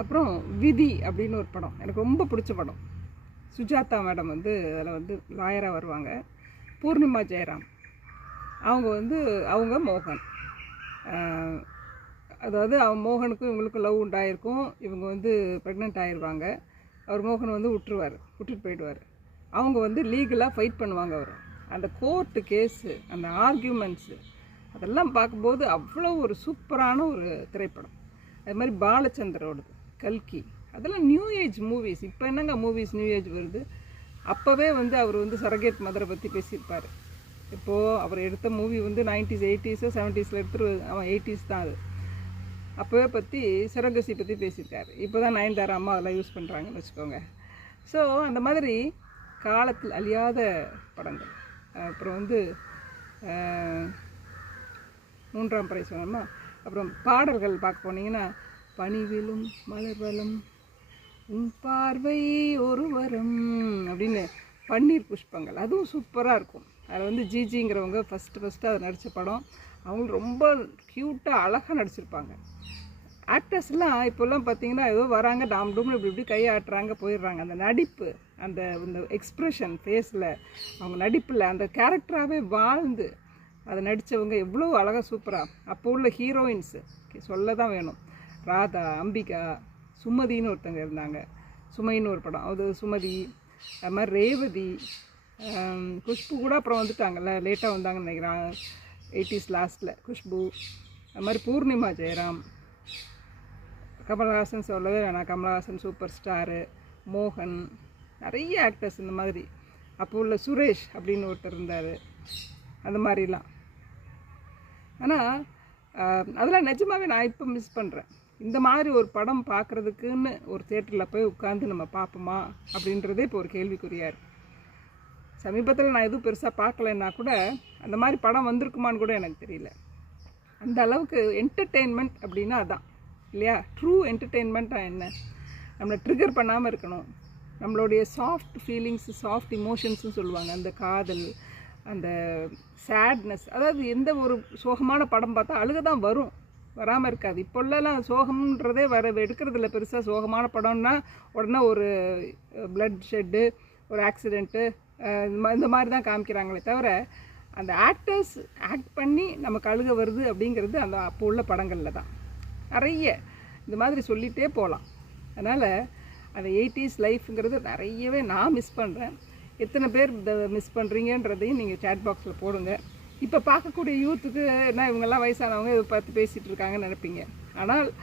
அப்புறம் விதி அப்படின்னு ஒரு படம், எனக்கு ரொம்ப பிடிச்ச படம். சுஜாதா மேடம் வந்து அதில் வந்து லாயராக வருவாங்க. பூர்ணிமா ஜெயராம் அவங்க மோகன். அதாவது மோகனுக்கும் இவங்களுக்கும் லவ் உண்டாயிருக்கும். இவங்க வந்து ப்ரெக்னென்ட் ஆயிடுவாங்க. அவர் மோகன் வந்து விட்டுட்டு போயிடுவார். அவங்க வந்து லீகலாக ஃபைட் பண்ணுவாங்க. அவர் அந்த கோர்ட்டு கேஸு, அந்த ஆர்கியூமெண்ட்ஸு, அதெல்லாம் பார்க்கும்போது அவ்வளோ ஒரு சூப்பரான ஒரு திரைப்படம். அது மாதிரி பாலச்சந்தரோடது கல்கி, அதெல்லாம் நியூ ஏஜ் மூவிஸ். இப்போ என்னங்க மூவிஸ் நியூ ஏஜ் வருது? அப்போவே வந்து அவர் வந்து சரகேட் மதரை பற்றி பேசியிருப்பார். இப்போது அவர் எடுத்த மூவி வந்து 90s 80s 70s அவன் 80s தான் அது. அப்போவே பற்றி சரகசி பற்றி பேசியிருக்காரு. இப்போ தான் நயன்தாரா அம்மா அதெல்லாம் யூஸ் பண்ணுறாங்கன்னு வச்சுக்கோங்க. ஸோ அந்த மாதிரி காலத்தில் அழியாத படங்கள். அப்புறம் வந்து மூன்றாம் படை சொன்னோம்னா, அப்புறம் பாடல்கள் பார்க்க போனீங்கன்னா, பனிவிலும் மலர்வலம் உன் பார்வை ஒரு வரம் அப்படின்னு பன்னீர் புஷ்பங்கள், அதுவும் சூப்பராக இருக்கும். அதில் வந்து ஜிஜிங்கிறவங்க ஃபஸ்ட்டு அதை நடித்த படம். அவங்க ரொம்ப க்யூட்டாக அழகாக நடிச்சிருப்பாங்க. ஆக்டர்ஸ்லாம் இப்போல்லாம் பார்த்தீங்கன்னா ஏதோ வராங்க, டாம் டூம்னு இப்படி கையை ஆட்டுறாங்க, போயிடுறாங்க. அந்த நடிப்பு, அந்த எக்ஸ்ப்ரெஷன் ஃபேஸில், அவங்க நடிப்பில் அந்த கேரக்டராகவே வாழ்ந்து அதை நடித்தவங்க எவ்வளோ அழகாக சூப்பராக. அப்போ உள்ள ஹீரோயின்ஸு சொல்ல தான் வேணும். ராதா, அம்பிகா, சுமதின்னு ஒருத்தங்க இருந்தாங்க. சுமைன்னு ஒரு படம், அது சுமதி. அது மாதிரி ரேவதி, குஷ்பு கூட அப்புறம் வந்துட்டாங்கல்ல, லேட்டாக வந்தாங்கன்னு நினைக்கிறேன் 80s லாஸ்ட்டில் குஷ்பு. அது மாதிரி பூர்ணிமா ஜெயராம், கமல்ஹாசன் சொல்லவே வேணாம், கமல்ஹாசன் சூப்பர் ஸ்டாரு, மோகன், நிறைய ஆக்டர்ஸ் இந்த மாதிரி. அப்போ உள்ள சுரேஷ் அப்படின்னு ஒருத்தர் இருந்தார். அந்த மாதிரிலாம். ஆனால் அதெல்லாம் நிஜமாகவே நான் இப்போ மிஸ் பண்ணுறேன். இந்த மாதிரி ஒரு படம் பார்க்குறதுக்குன்னு ஒரு தேட்டரில் போய் உட்காந்து நம்ம பார்ப்போமா அப்படின்றதே இப்போ ஒரு கேள்விக்குறியாக இருக்குது. சமீபத்தில் நான் எதுவும் பெருசாக பார்க்கலன்னா கூட அந்த மாதிரி படம் வந்திருக்குமான்னு கூட எனக்கு தெரியல. அந்த அளவுக்கு என்டர்டெயின்மெண்ட் அப்படின்னா அதான் இல்லையா? ட்ரூ என்டர்டெயின்மெண்ட்டாக என்ன? நம்மளை ட்ரிகர் பண்ணாமல் இருக்கணும். நம்மளுடைய சாஃப்ட் ஃபீலிங்ஸ், சாஃப்ட் இமோஷன்ஸுன்னு சொல்லுவாங்க. அந்த காதல், அந்த சேட்னஸ், அதாவது எந்த ஒரு சோகமான படம் பார்த்தா அழுக தான் வரும், வராமல் இருக்காது. இப்போல்லாம் சோகம்ன்றதே எடுக்கிறதில்ல. பெருசாக சோகமான படம்னா உடனே ஒரு பிளட் ஷெட்டு, ஒரு ஆக்சிடெண்ட்டு, இந்த மாதிரி தான் காமிக்கிறாங்களே தவிர, அந்த ஆக்டர்ஸ் ஆக்ட் பண்ணி நமக்கு அழுக வருது அப்படிங்கிறது அந்த அப்போ உள்ள படங்களில் தான் நிறைய. இந்த மாதிரி சொல்லிகிட்டே போகலாம். அதனால் அந்த 80s லைஃப்ங்கிறது நிறையவே நான் மிஸ் பண்ணுறேன். எத்தனை பேர் இதை மிஸ் பண்ணுறீங்கன்றதையும் நீங்கள் சேட் பாக்ஸில் போடுங்க. இப்போ பார்க்கக்கூடிய யூத்துக்கு என்ன, இவங்கெல்லாம் வயசானவங்க இதை பார்த்து பேசிகிட்டு இருக்காங்கன்னு நினைப்பீங்க. ஆனால்